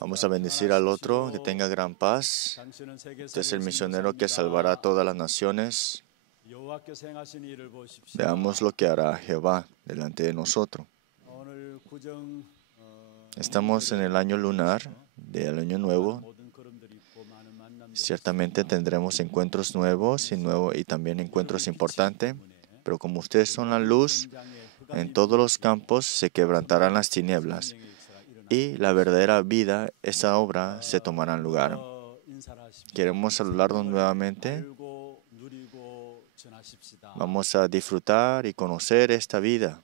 Vamos a bendecir al otro, que tenga gran paz. Este es el misionero que salvará a todas las naciones. Veamos lo que hará Jehová delante de nosotros. Estamos en el año lunar del año nuevo. Ciertamente tendremos encuentros nuevos y también encuentros importantes, pero como ustedes son la luz, en todos los campos se quebrantarán las tinieblas y la verdadera vida, esa obra, se tomará lugar. Queremos saludarnos nuevamente. Vamos a disfrutar y conocer esta vida.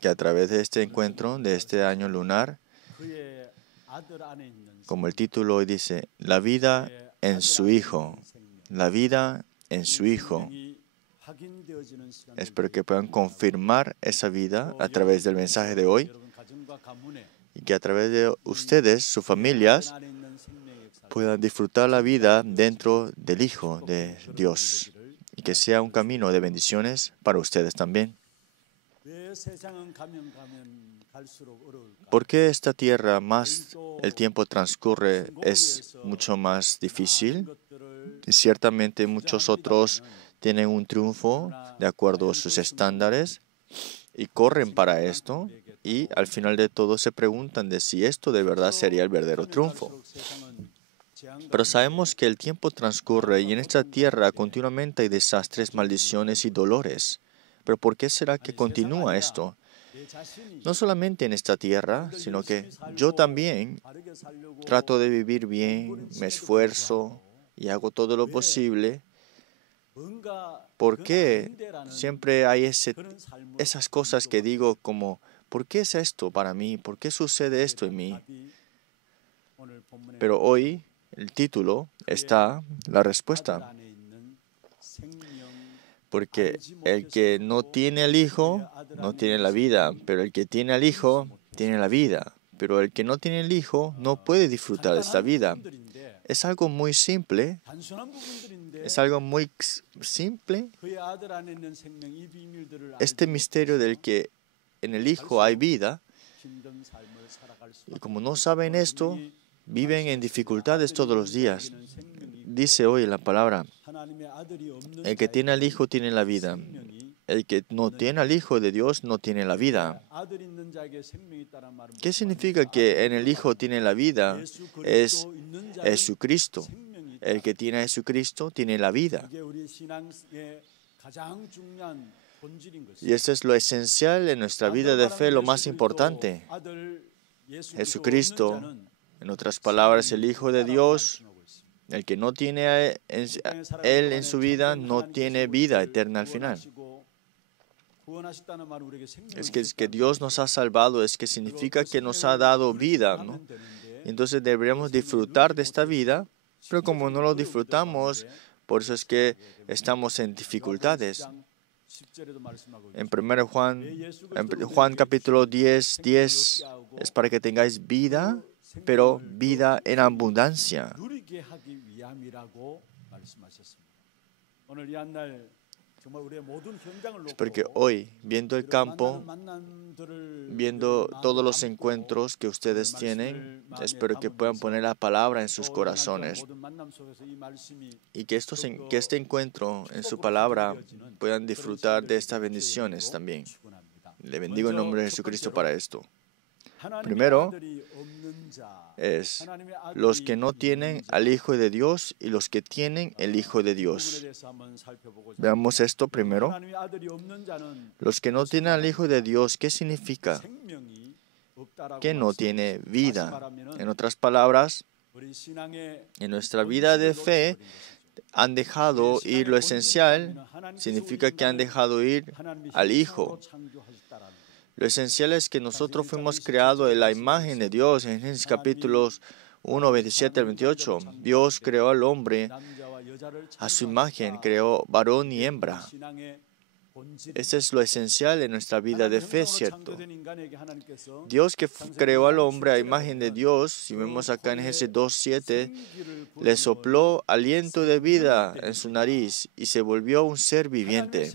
Que a través de este encuentro, de este año lunar, como el título hoy dice, la vida en su Hijo, la vida en su Hijo. Espero que puedan confirmar esa vida a través del mensaje de hoy y que a través de ustedes, sus familias, puedan disfrutar la vida dentro del Hijo de Dios y que sea un camino de bendiciones para ustedes también. ¿Por qué esta tierra más el tiempo transcurre es mucho más difícil? Y ciertamente muchos otros tienen un triunfo de acuerdo a sus estándares y corren para esto y al final de todo se preguntan de si esto de verdad sería el verdadero triunfo. Pero sabemos que el tiempo transcurre y en esta tierra continuamente hay desastres, maldiciones y dolores. ¿Pero por qué será que continúa esto? No solamente en esta tierra, sino que yo también trato de vivir bien, me esfuerzo y hago todo lo posible. ¿Por qué siempre hay esas cosas que digo como, ¿por qué es esto para mí? ¿Por qué sucede esto en mí? Pero hoy, el título está la respuesta. Porque el que no tiene al Hijo, no tiene la vida. Pero el que tiene al Hijo, tiene la vida. Pero el que no tiene el Hijo, no puede disfrutar de esta vida. Es algo muy simple. Es algo muy simple. Este misterio del que en el Hijo hay vida. Y como no saben esto, viven en dificultades todos los días. Dice hoy la palabra, el que tiene al Hijo tiene la vida. El que no tiene al Hijo de Dios no tiene la vida. ¿Qué significa que en el Hijo tiene la vida? Es Jesucristo. El que tiene a Jesucristo tiene la vida. Y esto es lo esencial en nuestra vida de fe, lo más importante. Jesucristo, en otras palabras, el Hijo de Dios, el que no tiene a Él en su vida, no tiene vida eterna al final. Es que Dios nos ha salvado, es que significa que nos ha dado vida, ¿no? Entonces deberíamos disfrutar de esta vida, pero como no lo disfrutamos, por eso es que estamos en dificultades. En 1 Juan capítulo 10 es para que tengáis vida, pero vida en abundancia. Es porque hoy, viendo el campo, viendo todos los encuentros que ustedes tienen, espero que puedan poner la palabra en sus corazones y que este encuentro en su palabra puedan disfrutar de estas bendiciones también. Le bendigo en nombre de Jesucristo para esto. Primero es los que no tienen al Hijo de Dios y los que tienen el Hijo de Dios. Veamos esto primero. Los que no tienen al Hijo de Dios, ¿qué significa? Que no tiene vida. En otras palabras, en nuestra vida de fe han dejado ir lo esencial, significa que han dejado ir al Hijo. Lo esencial es que nosotros fuimos creados en la imagen de Dios. En Génesis capítulos 1, 27 al 28, Dios creó al hombre a su imagen, creó varón y hembra. Ese es lo esencial en nuestra vida de fe, ¿cierto? Dios que creó al hombre a imagen de Dios, si vemos acá en Génesis 2:7, le sopló aliento de vida en su nariz y se volvió un ser viviente.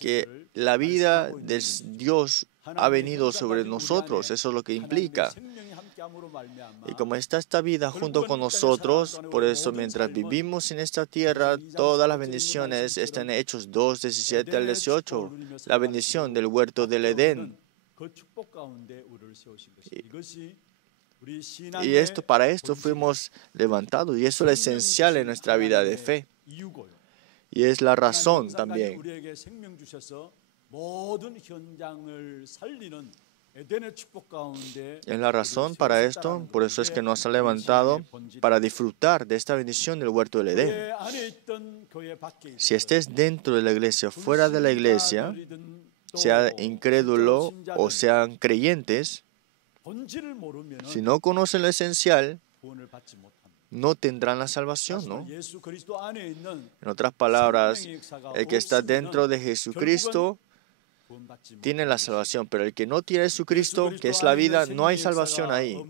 que la vida de Dios ha venido sobre nosotros. Eso es lo que implica. Y como está esta vida junto con nosotros, por eso mientras vivimos en esta tierra, todas las bendiciones están en Hechos 2, 17 al 18. La bendición del huerto del Edén. Y para esto fuimos levantados. Y eso es esencial en nuestra vida de fe. Y es la razón también. Es la razón para esto, por eso es que nos ha levantado para disfrutar de esta bendición del huerto del Edén. Si estés dentro de la iglesia, fuera de la iglesia, sea incrédulo o sean creyentes, si no conocen lo esencial, no tendrán la salvación, ¿no? En otras palabras, el que está dentro de Jesucristo tiene la salvación, pero el que no tiene a Jesucristo, que es la vida, no hay salvación ahí.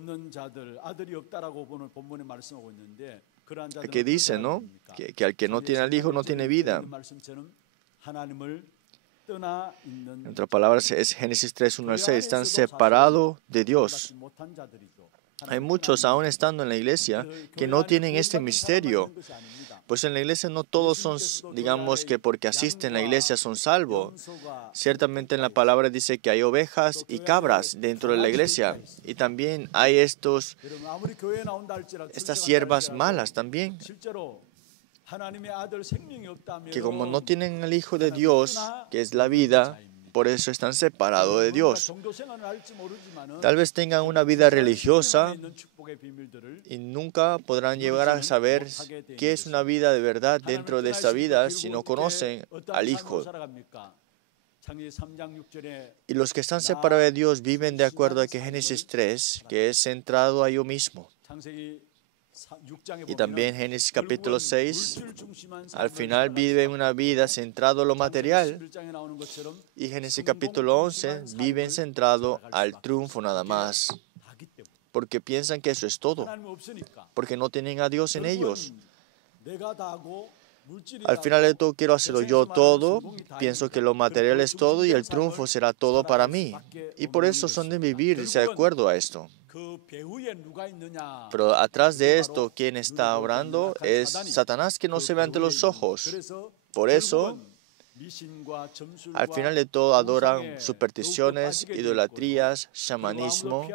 El que dice, ¿no? Que al que no tiene al Hijo no tiene vida. En otras palabras, es Génesis 3, 1 al 6. Están separados de Dios. Hay muchos, aún estando en la iglesia, que no tienen este misterio. Pues en la iglesia no todos son, digamos que porque asisten a la iglesia son salvos. Ciertamente en la palabra dice que hay ovejas y cabras dentro de la iglesia. Y también hay estas siervas malas también, que como no tienen al Hijo de Dios, que es la vida, por eso están separados de Dios. Tal vez tengan una vida religiosa y nunca podrán llegar a saber qué es una vida de verdad dentro de esta vida si no conocen al Hijo. Y los que están separados de Dios viven de acuerdo a que Génesis 3, que es centrado a yo mismo. Y también Génesis capítulo 6, al final viven una vida centrada en lo material. Y Génesis capítulo 11, viven centrado al triunfo nada más. Porque piensan que eso es todo. Porque no tienen a Dios en ellos. Al final de todo quiero hacerlo yo todo. Pienso que lo material es todo y el triunfo será todo para mí. Y por eso son de vivir de acuerdo a esto. Pero atrás de esto, quien está obrando es Satanás, que no se ve ante los ojos. Por eso, al final de todo, adoran supersticiones, idolatrías, chamanismo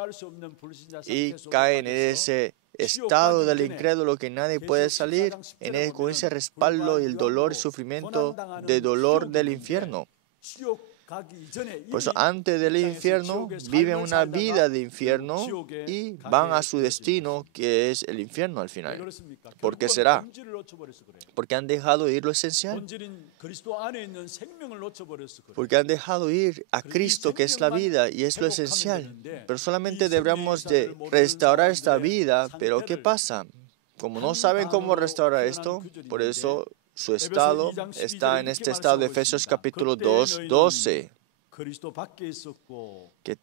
y caen en ese estado del incrédulo que nadie puede salir con ese respaldo y el dolor y sufrimiento de dolor del infierno. Por eso, antes del infierno, viven una vida de infierno y van a su destino, que es el infierno al final. ¿Por qué será? Porque han dejado ir lo esencial. Porque han dejado ir a Cristo, que es la vida y es lo esencial. Pero solamente deberíamos de restaurar esta vida. Pero ¿qué pasa? Como no saben cómo restaurar esto, por eso su estado está en este estado de Efesios capítulo 2, 12. Que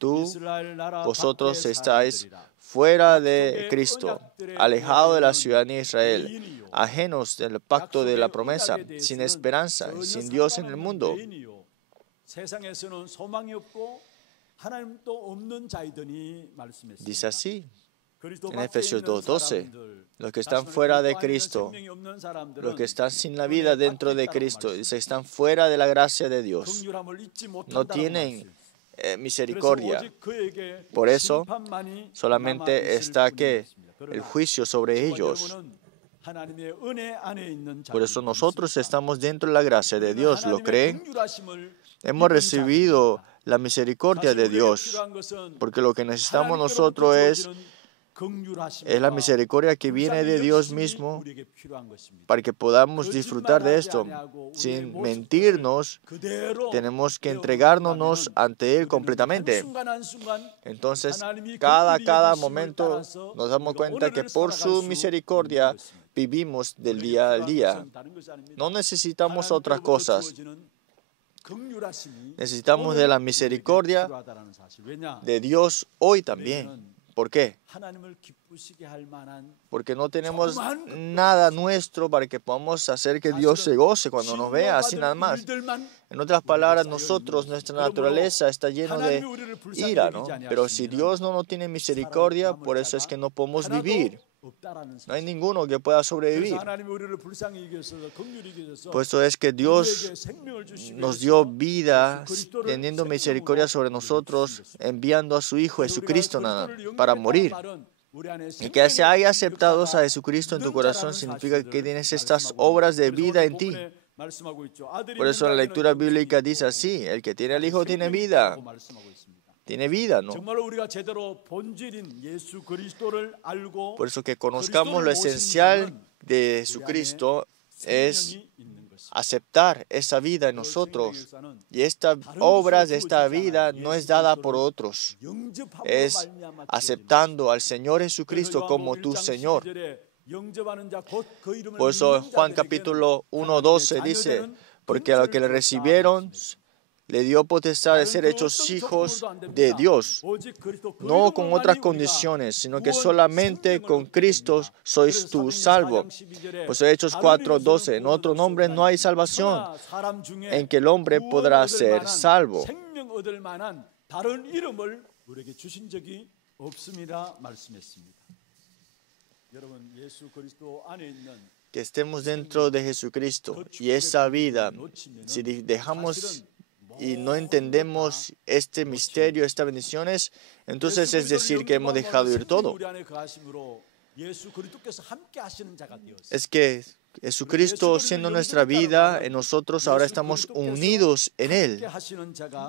vosotros estáis fuera de Cristo, alejados de la ciudadanía de Israel, ajenos del pacto de la promesa, sin esperanza, sin Dios en el mundo. Dice así en Efesios 2:12, los que están fuera de Cristo, los que están sin la vida dentro de Cristo, dice, están fuera de la gracia de Dios, no tienen misericordia. Por eso solamente está que el juicio sobre ellos. Por eso nosotros estamos dentro de la gracia de Dios. ¿Lo creen? Hemos recibido la misericordia de Dios, porque lo que necesitamos nosotros es la misericordia que viene de Dios mismo para que podamos disfrutar de esto. Sin mentirnos, tenemos que entregarnos ante Él completamente. Entonces, cada momento nos damos cuenta que por su misericordia vivimos del día al día. No necesitamos otras cosas. Necesitamos de la misericordia de Dios hoy también. ¿Por qué? Porque no tenemos nada nuestro para que podamos hacer que Dios se goce cuando nos vea, así nada más. En otras palabras, nuestra naturaleza está llena de ira, ¿no? Pero si Dios no nos tiene misericordia, por eso es que no podemos vivir. No hay ninguno que pueda sobrevivir. Por eso es que Dios nos dio vida, teniendo misericordia sobre nosotros, enviando a su Hijo Jesucristo para morir. Y que se haya aceptado a Jesucristo en tu corazón significa que tienes estas obras de vida en ti. Por eso la lectura bíblica dice así: el que tiene al Hijo tiene vida. Tiene vida, ¿no? Por eso que conozcamos lo esencial de Jesucristo es aceptar esa vida en nosotros. Y estas obras de esta vida no es dada por otros. Es aceptando al Señor Jesucristo como tu Señor. Por eso Juan capítulo 1:12 dice: porque a los que le recibieron, le dio potestad de ser hechos hijos de Dios, no con otras condiciones, sino que solamente con Cristo sois tú salvo. Pues Hechos 4:12, en otro nombre no hay salvación en que el hombre podrá ser salvo. Que estemos dentro de Jesucristo y esa vida, si dejamos y no entendemos este misterio, estas bendiciones, entonces es decir que hemos dejado ir todo. Es que Jesucristo, siendo nuestra vida en nosotros, ahora estamos unidos en Él.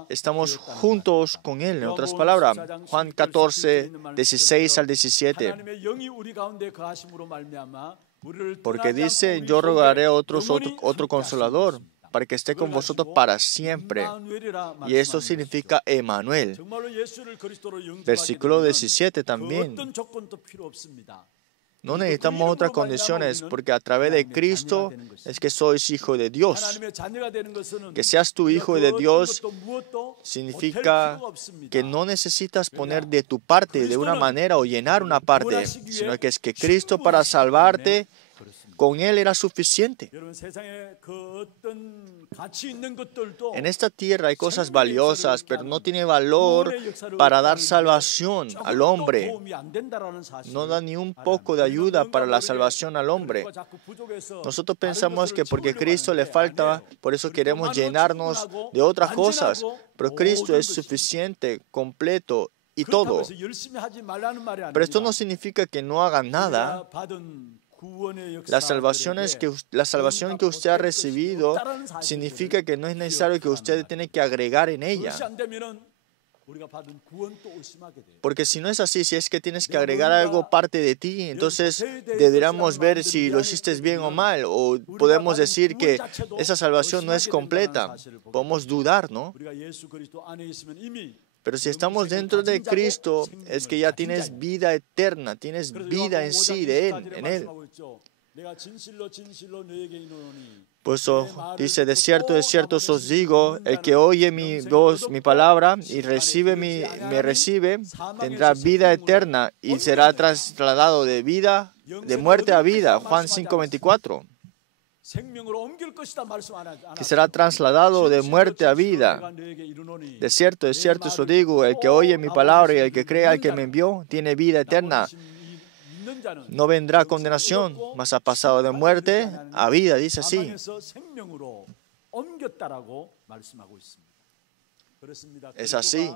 Estamos juntos con Él, en otras palabras. Juan 14, 16 al 17. Porque dice: yo rogaré a otro consolador, para que esté con vosotros para siempre. Y eso significa Emmanuel. Versículo 17 también. No necesitamos otras condiciones, porque a través de Cristo es que sois hijo de Dios. Que seas tu hijo de Dios significa que no necesitas poner de tu parte de una manera o llenar una parte, sino que es que Cristo, para salvarte, con Él era suficiente. En esta tierra hay cosas valiosas, pero no tiene valor para dar salvación al hombre. No da ni un poco de ayuda para la salvación al hombre. Nosotros pensamos que porque a Cristo le falta, por eso queremos llenarnos de otras cosas. Pero Cristo es suficiente, completo y todo. Pero esto no significa que no hagan nada. La salvación que usted ha recibido significa que no es necesario que usted tiene que agregar en ella. Porque si no es así, si es que tienes que agregar algo parte de ti, entonces deberíamos ver si lo hiciste bien o mal, o podemos decir que esa salvación no es completa. Podemos dudar, ¿no? Pero si estamos dentro de Cristo, es que ya tienes vida eterna, tienes vida en sí, en Él. Por eso dice: de cierto os digo, el que oye mi voz, mi palabra, y me recibe, tendrá vida eterna y será trasladado de muerte a vida. Juan 5:24. Que será trasladado de muerte a vida. De cierto os digo, el que oye mi palabra y el que cree al que me envió, tiene vida eterna. No vendrá condenación, mas ha pasado de muerte a vida, dice así. Es así.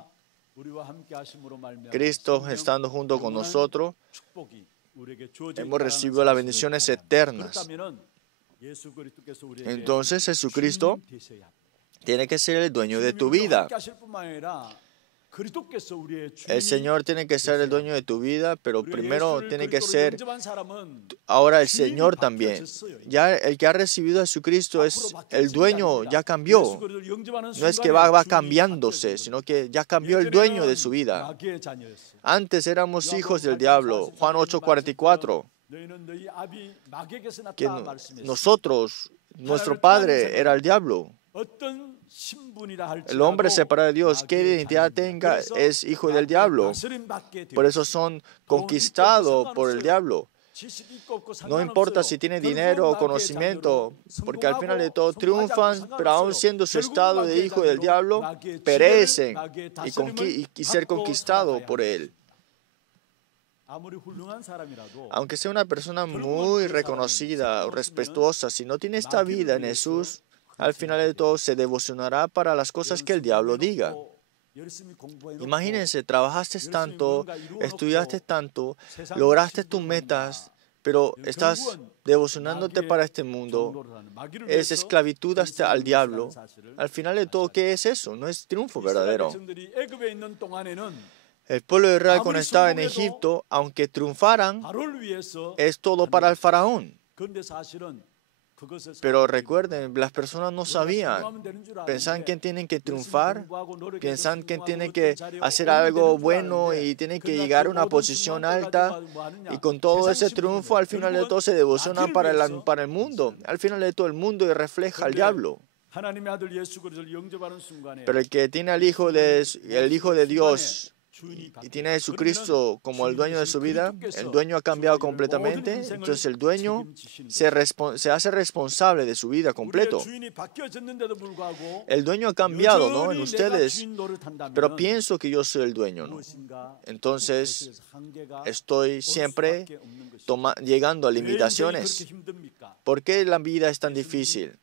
Cristo, estando junto con nosotros, hemos recibido las bendiciones eternas. Entonces Jesucristo tiene que ser el dueño de tu vida. El Señor tiene que ser el dueño de tu vida, pero primero tiene que ser ahora el Señor también. Ya el que ha recibido a Jesucristo es el dueño, ya cambió. No es que va cambiándose, sino que ya cambió el dueño de su vida. Antes éramos hijos del diablo. Juan 8:44. Que nuestro padre era el diablo. el hombre separado de Dios, qué identidad tenga, es hijo del diablo. Por eso son conquistados por el diablo. No importa si tiene dinero o conocimiento, porque al final de todo triunfan, pero aún siendo su estado de hijo del diablo, perecen y ser conquistado por él. Aunque sea una persona muy reconocida o respetuosa, si no tiene esta vida en Jesús, al final de todo se devocionará para las cosas que el diablo diga. Imagínense, trabajaste tanto, estudiaste tanto, lograste tus metas, pero estás devocionándote para este mundo. Es esclavitud hasta al diablo. Al final de todo, ¿qué es eso? No es triunfo verdadero. El pueblo de Israel cuando estaba en Egipto, aunque triunfaran, es todo para el faraón. Pero recuerden, las personas no sabían. Pensaban que tienen que triunfar, pensaban que tienen que hacer algo bueno y tienen que llegar a una posición alta. Y con todo ese triunfo, al final de todo se devocionan para el mundo. Al final de todo, el mundo refleja al diablo. Pero el que tiene el Hijo de Dios y tiene a Jesucristo como el dueño de su vida, el dueño ha cambiado completamente, entonces el dueño se hace responsable de su vida completo. El dueño ha cambiado, ¿no? En ustedes, pero pienso que yo soy el dueño, ¿no? Entonces estoy siempre llegando a limitaciones. ¿Por qué la vida es tan difícil?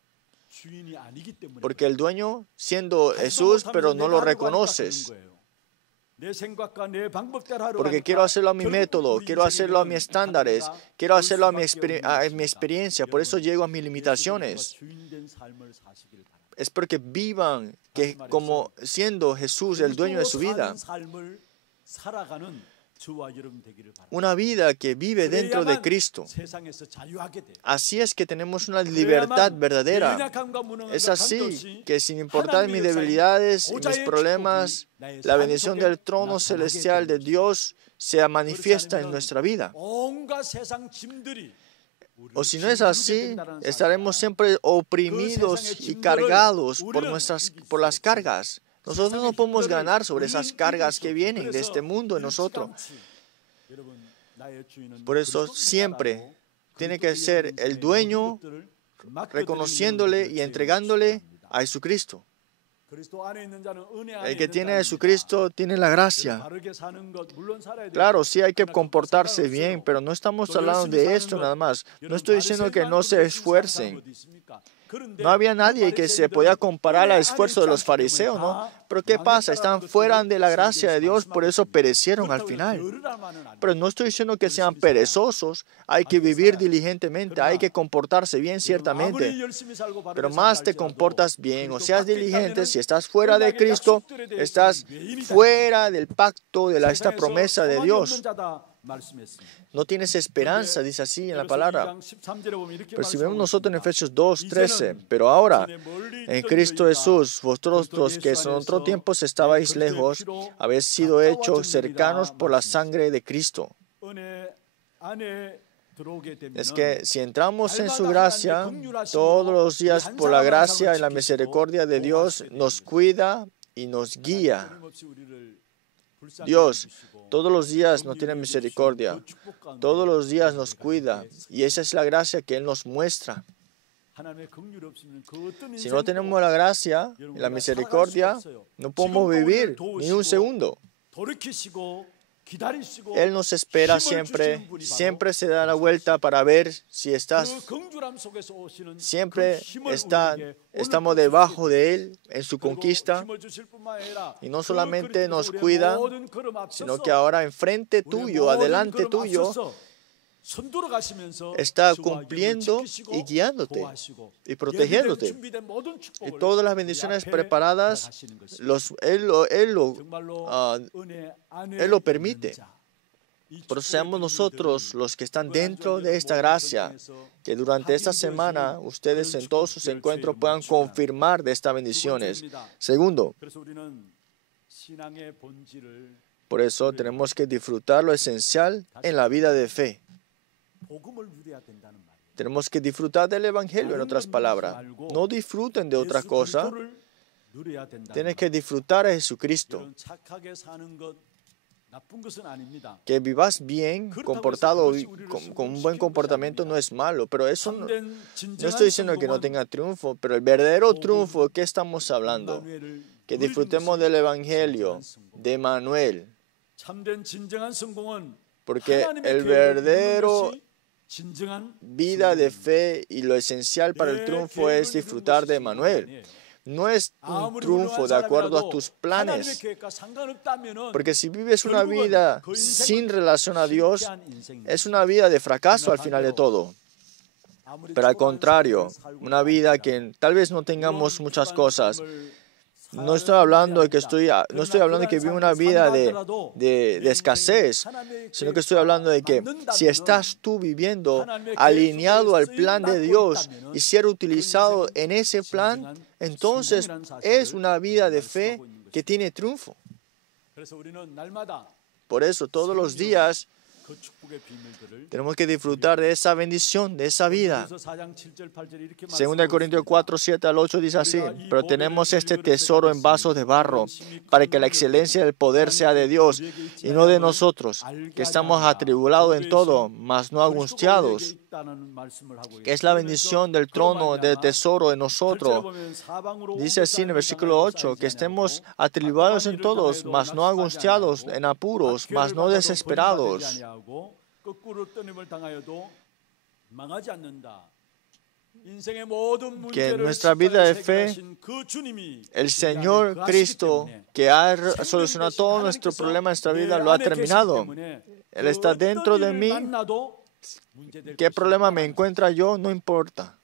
Porque el dueño, siendo Jesús, pero no lo reconoces. Porque quiero hacerlo a mi método, quiero hacerlo a mis estándares, quiero hacerlo a mi experiencia, por eso llego a mis limitaciones. Es porque vivan como siendo Jesús el dueño de su vida. Una vida que vive dentro de Cristo. Así es que tenemos una libertad verdadera. Es así que sin importar mis debilidades y mis problemas, la bendición del trono celestial de Dios se manifiesta en nuestra vida. O si no es así, estaremos siempre oprimidos y cargados por las cargas. Nosotros no podemos ganar sobre esas cargas que vienen de este mundo en nosotros. Por eso siempre tiene que ser el dueño reconociéndole y entregándole a Jesucristo. El que tiene a Jesucristo tiene la gracia. Claro, sí hay que comportarse bien, pero no estamos hablando de esto nada más. No estoy diciendo que no se esfuercen. No había nadie que se podía comparar al esfuerzo de los fariseos, ¿no? Pero ¿qué pasa? Están fuera de la gracia de Dios, por eso perecieron al final. Pero no estoy diciendo que sean perezosos. Hay que vivir diligentemente, hay que comportarse bien, ciertamente. Pero más te comportas bien o seas diligente, si estás fuera de Cristo, estás fuera del pacto de esta promesa de Dios. No tienes esperanza, dice así en la palabra. Pero si vemos nosotros en Efesios 2:13, pero ahora, en Cristo Jesús, vosotros que en otro tiempo estabais lejos, habéis sido hechos cercanos por la sangre de Cristo. Es que si entramos en su gracia, todos los días por la gracia y la misericordia de Dios, nos cuida y nos guía. Dios todos los días nos tiene misericordia, todos los días nos cuida y esa es la gracia que Él nos muestra. Si no tenemos la gracia y la misericordia, no podemos vivir ni un segundo. Él nos espera siempre, siempre se da la vuelta para ver si siempre estamos debajo de Él en su conquista. Y no solamente nos cuida, sino que ahora enfrente tuyo, adelante tuyo, está cumpliendo y guiándote y protegiéndote. Y todas las bendiciones preparadas, Él lo permite. Pero seamos nosotros los que están dentro de esta gracia, que durante esta semana ustedes en todos sus encuentros puedan confirmar de estas bendiciones. Segundo, por eso tenemos que disfrutar lo esencial en la vida de fe. Tenemos que disfrutar del Evangelio, en otras palabras. No disfruten de otra cosa, Tienes que disfrutar a Jesucristo. Que vivas bien, comportado, con un buen comportamiento no es malo, pero eso no estoy diciendo que no tenga triunfo, pero el verdadero triunfo, ¿de qué estamos hablando? Que disfrutemos del Evangelio, de Emmanuel, porque el verdadero vida de fe y lo esencial para el triunfo es disfrutar de Emmanuel. No es un triunfo de acuerdo a tus planes, porque si vives una vida sin relación a Dios, es una vida de fracaso al final de todo. Pero al contrario, una vida que tal vez no tengamos muchas cosas. No estoy hablando de que vive una vida de escasez, sino que estoy hablando de que si estás tú viviendo alineado al plan de Dios y ser utilizado en ese plan, entonces es una vida de fe que tiene triunfo. Por eso todos los días tenemos que disfrutar de esa bendición, de esa vida. 2 Corintios 4, 7 al 8 dice así: pero tenemos este tesoro en vasos de barro, para que la excelencia del poder sea de Dios y no de nosotros, que estamos atribulados en todo, mas no angustiados. Que es la bendición del trono, del tesoro en nosotros. Dice así en el versículo 8, que estemos atribulados en todos, mas no angustiados, en apuros, mas no desesperados. Que en nuestra vida de fe, el Señor Cristo, que ha solucionado todo nuestro problema en nuestra vida, lo ha terminado. Él está dentro de mí. ¿Qué problema me encuentra yo? No importa.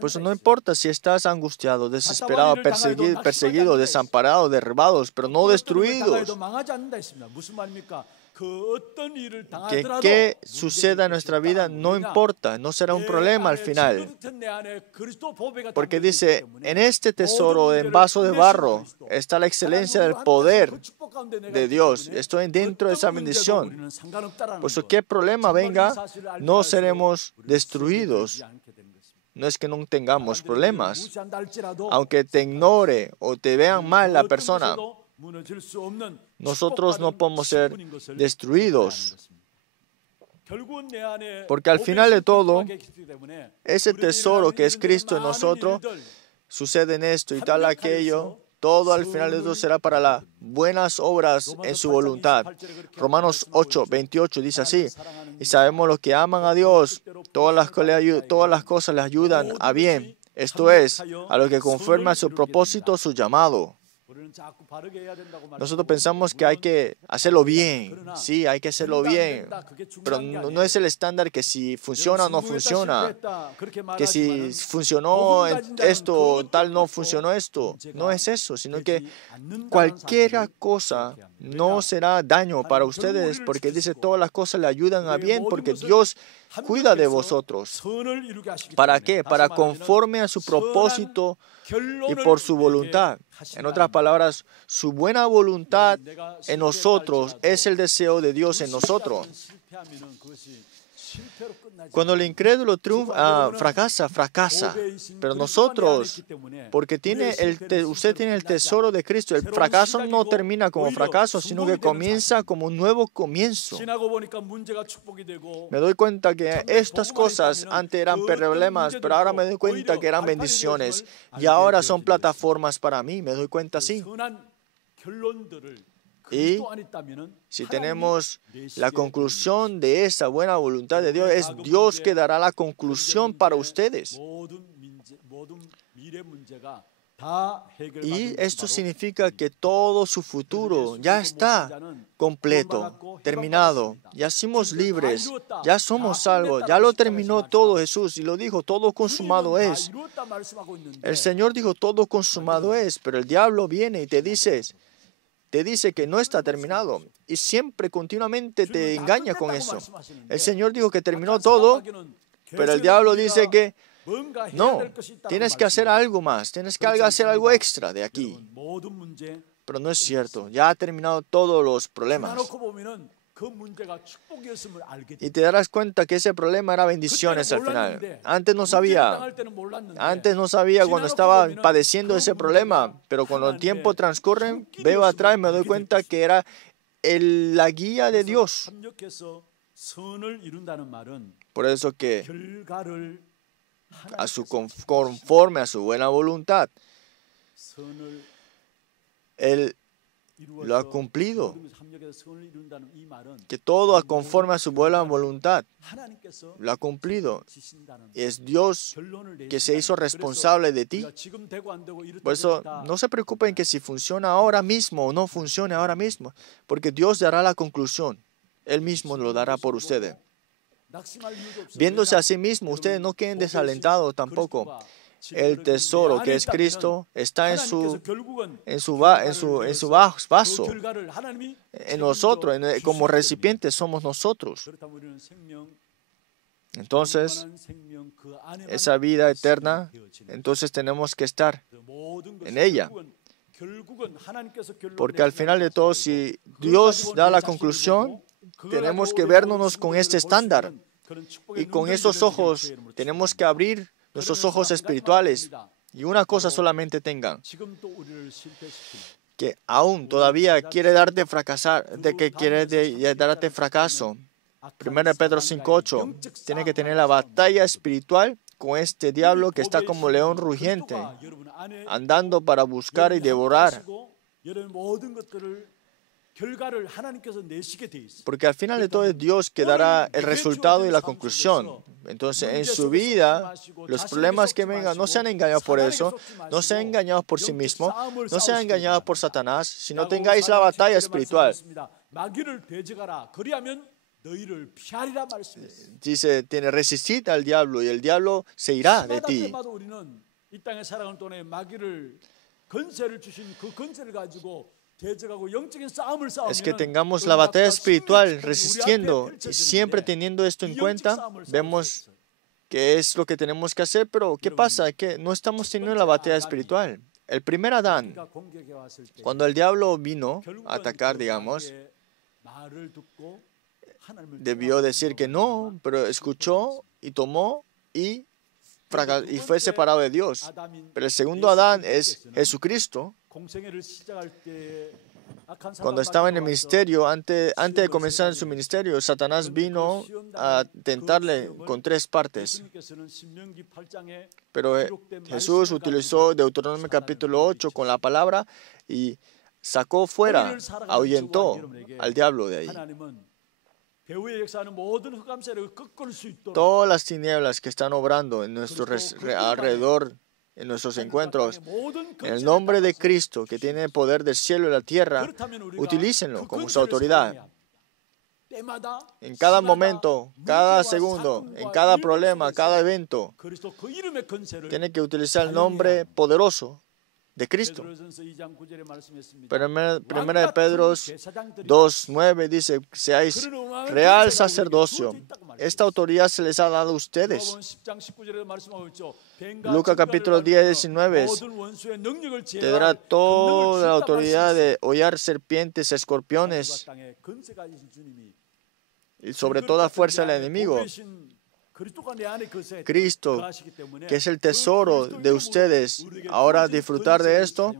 Pues no importa si estás angustiado, desesperado, perseguido, desamparado, derribados, pero no destruidos. Que qué suceda en nuestra vida no importa, no será un problema al final. Porque dice, en este tesoro en vaso de barro está la excelencia del poder de Dios. Estoy dentro de esa bendición. Por eso, ¿qué problema venga? No seremos destruidos. No es que no tengamos problemas. Aunque te ignore o te vean mal la persona, nosotros no podemos ser destruidos. Porque al final de todo, ese tesoro que es Cristo en nosotros, sucede en esto y tal aquello, todo al final de todo será para las buenas obras en su voluntad. Romanos 8, 28 dice así: y sabemos los que aman a Dios, todas las cosas les ayudan a bien. Esto es, a los que conforme a su propósito, su llamado. Nosotros pensamos que hay que hacerlo bien. Sí, hay que hacerlo bien. Pero no es el estándar que si funciona o no funciona. Que si funcionó esto, tal no funcionó esto. No es eso, sino que cualquier cosa no será daño para ustedes, porque dice todas las cosas le ayudan a bien, porque Dios cuida de vosotros. ¿Para qué? Para conforme a su propósito y por su voluntad. En otras palabras, su buena voluntad en nosotros es el deseo de Dios en nosotros. Cuando el incrédulo fracasa. Pero nosotros, porque usted tiene el tesoro de Cristo, el fracaso no termina como fracaso, sino que comienza como un nuevo comienzo. Me doy cuenta que estas cosas antes eran problemas, pero ahora me doy cuenta que eran bendiciones. Y ahora son plataformas para mí, me doy cuenta así. Y si tenemos la conclusión de esa buena voluntad de Dios, es Dios que dará la conclusión para ustedes. Y esto significa que todo su futuro ya está completo, terminado. Ya somos libres, ya somos salvos, ya lo terminó todo Jesús y lo dijo, todo consumado es. El Señor dijo, todo consumado es, pero el diablo viene y te dice que no está terminado y siempre continuamente te engaña con eso. El Señor dijo que terminó todo, pero el diablo dice que no, tienes que hacer algo más, tienes que hacer algo extra de aquí. Pero no es cierto, ya ha terminado todos los problemas. Y te darás cuenta que ese problema era bendiciones al final. Antes no sabía. Antes no sabía cuando estaba padeciendo ese problema. Pero cuando el tiempo transcurre, veo atrás y me doy cuenta que era la guía de Dios. Por eso que conforme a su buena voluntad, Él lo ha cumplido. Que todo conforme a su buena voluntad lo ha cumplido. Es Dios que se hizo responsable de ti. Por eso no se preocupen que si funciona ahora mismo o no funcione ahora mismo, porque Dios dará la conclusión. Él mismo lo dará por ustedes. Viéndose a sí mismo, ustedes no queden desalentados tampoco. El tesoro que es Cristo está en su vaso. En nosotros, como recipientes somos nosotros. Entonces, esa vida eterna, entonces tenemos que estar en ella. Porque al final de todo, si Dios da la conclusión, tenemos que vernos con este estándar. Y con esos ojos tenemos que abrir nuestros ojos espirituales. Y una cosa solamente tengan. Que aún todavía quiere darte darte fracaso. 1 Pedro 5:8. Tiene que tener la batalla espiritual con este diablo que está como león rugiente, andando para buscar y devorar. Porque al final de todo es Dios que dará el resultado y la conclusión. Entonces, en su vida, los problemas que vengan, no sean engañados por eso, no sean engañados por sí mismos, no sean engañados por Satanás, sino tengáis la batalla espiritual. Dice, resistid al diablo y el diablo se irá de ti. Es que tengamos la batalla espiritual resistiendo y siempre teniendo esto en cuenta, vemos que es lo que tenemos que hacer, pero ¿qué pasa? Que no estamos teniendo la batalla espiritual. El primer Adán, cuando el diablo vino a atacar, digamos, debió decir que no, pero escuchó y tomó y fue separado de Dios. Pero el segundo Adán es Jesucristo. Cuando estaba en el ministerio, antes de comenzar su ministerio, Satanás vino a tentarle con 3 partes. Pero Jesús utilizó Deuteronomio capítulo 8 con la palabra y sacó fuera, ahuyentó al diablo de ahí. Todas las tinieblas que están obrando en nuestro alrededor, en nuestros encuentros, en el nombre de Cristo, que tiene el poder del cielo y la tierra, utilícenlo como su autoridad. En cada momento, cada segundo, en cada problema, cada evento, tiene que utilizar el nombre poderoso de Cristo. Primera de Pedro 2:9 dice, seáis real sacerdocio. Esta autoridad se les ha dado a ustedes. Lucas capítulo 10:19 te dará toda la autoridad de hollar serpientes, escorpiones y sobre toda fuerza del enemigo. Cristo, que es el tesoro de ustedes, ahora disfrutar de esto,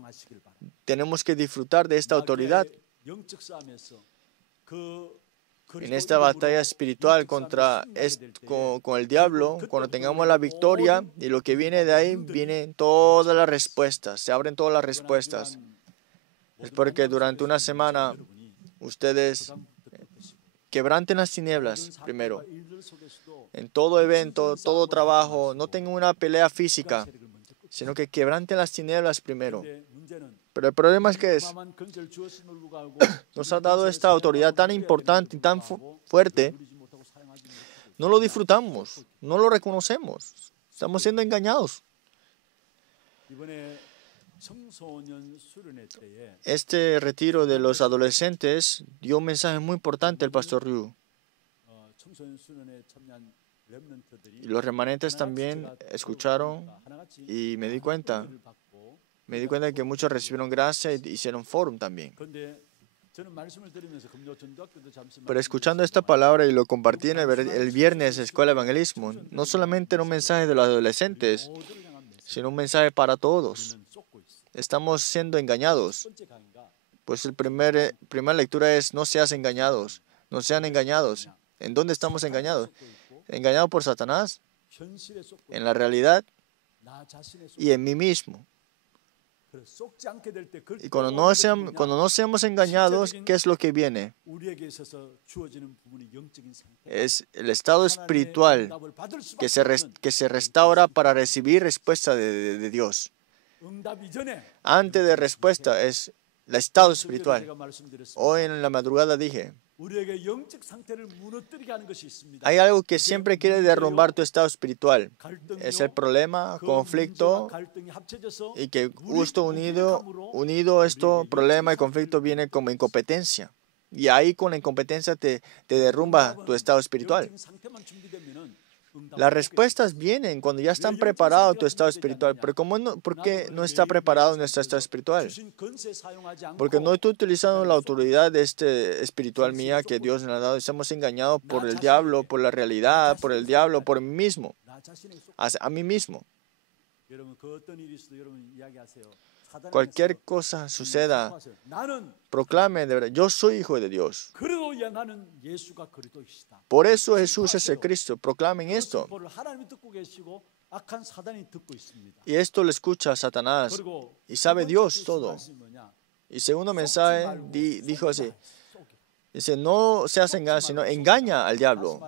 tenemos que disfrutar de esta autoridad. En esta batalla espiritual con el diablo, cuando tengamos la victoria y lo que viene de ahí, vienen todas las respuestas, se abren todas las respuestas. Es porque durante una semana ustedes quebranten las tinieblas primero. En todo evento, todo trabajo, no tengan una pelea física, sino que quebranten las tinieblas primero. Pero el problema es que nos ha dado esta autoridad tan importante y tan fuerte, no lo disfrutamos, no lo reconocemos, estamos siendo engañados. Este retiro de los adolescentes dio un mensaje muy importante al pastor Ryu. Y los remanentes también escucharon y me di cuenta de que muchos recibieron gracia y hicieron fórum también. Pero escuchando esta palabra y lo compartí en el viernes en Escuela de Evangelismo, no solamente era un mensaje de los adolescentes, sino un mensaje para todos. Estamos siendo engañados. Pues la primera lectura es: no seas engañados, no sean engañados. ¿En dónde estamos engañados? Engañados por Satanás, en la realidad y en mí mismo. Y cuando no seamos engañados, ¿qué es lo que viene? Es el estado espiritual que se restaura para recibir respuesta de Dios. Antes de respuesta es el estado espiritual. Hoy en la madrugada dije, hay algo que siempre quiere derrumbar tu estado espiritual. Es el problema, conflicto, y que justo unido esto, problema y conflicto viene como incompetencia. Y ahí con la incompetencia te derrumba tu estado espiritual. Las respuestas vienen cuando ya están preparados tu estado espiritual. Pero ¿por qué no está preparado nuestro estado espiritual? Porque no estoy utilizando la autoridad de espiritual mía que Dios nos ha dado. Estamos engañados por el diablo, por la realidad, por el diablo, por mí mismo. A mí mismo. Cualquier cosa suceda, proclame de verdad: yo soy hijo de Dios. Por eso Jesús es el Cristo. Proclamen esto. Y esto lo escucha Satanás y sabe Dios todo. Y segundo mensaje dijo así: dice, no seas engañado, sino engaña al diablo.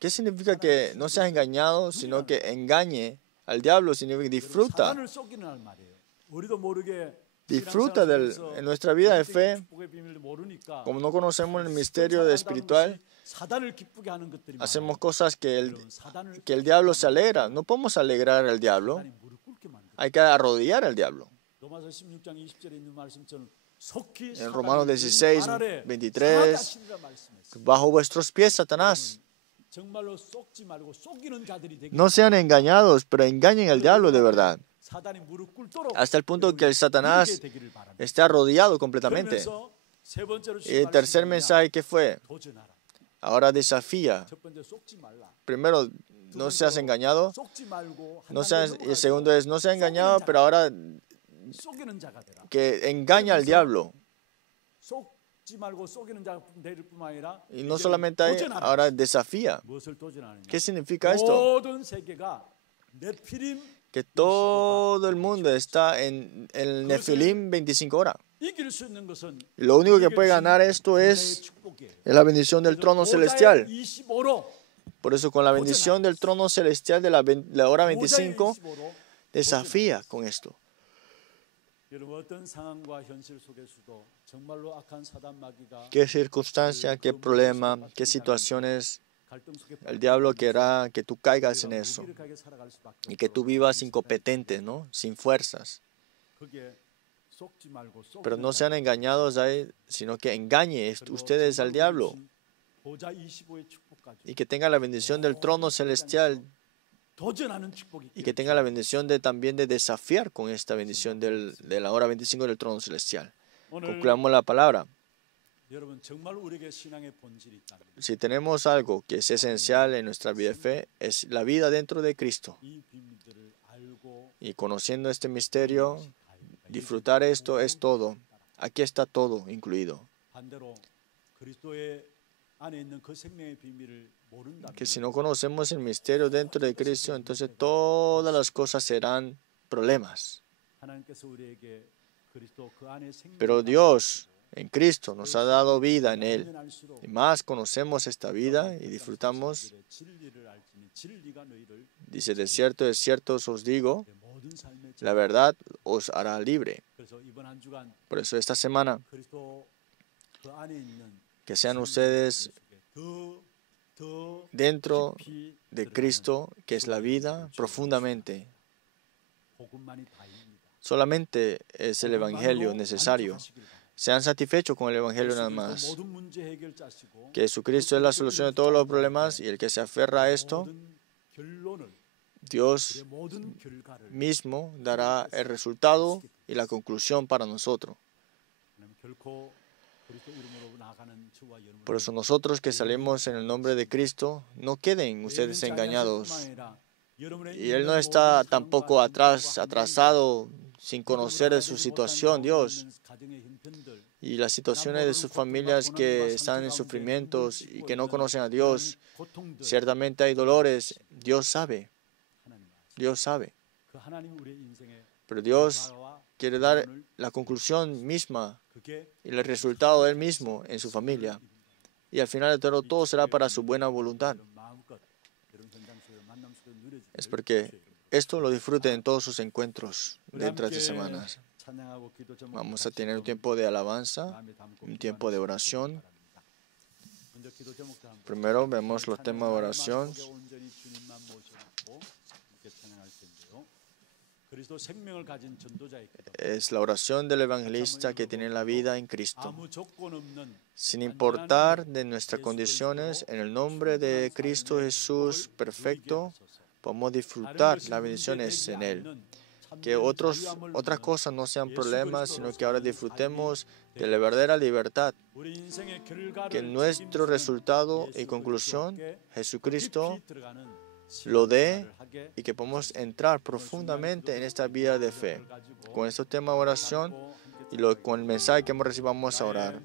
¿Qué significa que no seas engañado, sino que engañe al diablo? Significa disfruta. Disfruta en nuestra vida de fe. Como no conocemos el misterio espiritual, hacemos cosas que el diablo se alegra. No podemos alegrar al diablo. Hay que arrodillar al diablo. En Romanos 16, 23, bajo vuestros pies, Satanás. No sean engañados, pero engañen al diablo de verdad. Hasta el punto que el Satanás está arrodillado completamente. Y el tercer mensaje, ¿qué fue? Ahora desafía. Primero, no seas engañado. Y el segundo es: no seas engañado, pero ahora que engaña al diablo. Y no solamente ahí, ahora desafía. ¿Qué significa esto? Que todo el mundo está en el Nefilim 25 horas. Y lo único que puede ganar esto es la bendición del trono celestial. Por eso con la bendición del trono celestial de la hora 25, desafía con esto. ¿Qué circunstancia, qué problema, qué situaciones el diablo querrá que tú caigas en eso y que tú vivas incompetente, ¿no? Sin fuerzas? Pero no sean engañados ahí, sino que engañe ustedes al diablo y que tengan la bendición del trono celestial y que tenga la bendición también de desafiar con esta bendición de la hora 25 del trono celestial. Concluamos la palabra. Si tenemos algo que es esencial en nuestra vida de fe, es la vida dentro de Cristo. Y conociendo este misterio, disfrutar esto es todo. Aquí está todo incluido. Que si no conocemos el misterio dentro de Cristo, entonces todas las cosas serán problemas. Pero Dios en Cristo nos ha dado vida en Él. Y más conocemos esta vida y disfrutamos. Dice: de cierto os digo, la verdad os hará libre. Por eso esta semana, que sean ustedes dentro de Cristo, que es la vida, profundamente. Solamente es el Evangelio necesario. Sean satisfechos con el Evangelio nada más. Que Jesucristo es la solución de todos los problemas y el que se aferra a esto Dios mismo dará el resultado y la conclusión para nosotros. Por eso nosotros que salimos en el nombre de Cristo, no queden ustedes engañados. Y Él no está tampoco atrasado sin conocer de su situación, Dios. Y las situaciones de sus familias que están en sufrimientos y que no conocen a Dios, ciertamente hay dolores. Dios sabe. Dios sabe. Pero Dios quiere dar la conclusión misma y el resultado de Él mismo en su familia. Y al final de todo será para su buena voluntad. Es porque esto lo disfruten en todos sus encuentros dentro de 3 semanas. Vamos a tener un tiempo de alabanza, un tiempo de oración. Primero vemos los temas de oración. Es la oración del evangelista que tiene la vida en Cristo. Sin importar de nuestras condiciones, en el nombre de Cristo Jesús perfecto, podemos disfrutar las bendiciones en Él. Que otras cosas no sean problemas, sino que ahora disfrutemos de la verdadera libertad. Que nuestro resultado y conclusión, Jesucristo, lo dé y que podamos entrar profundamente en esta vida de fe. Con este tema de oración y con el mensaje que hemos recibido, vamos a orar.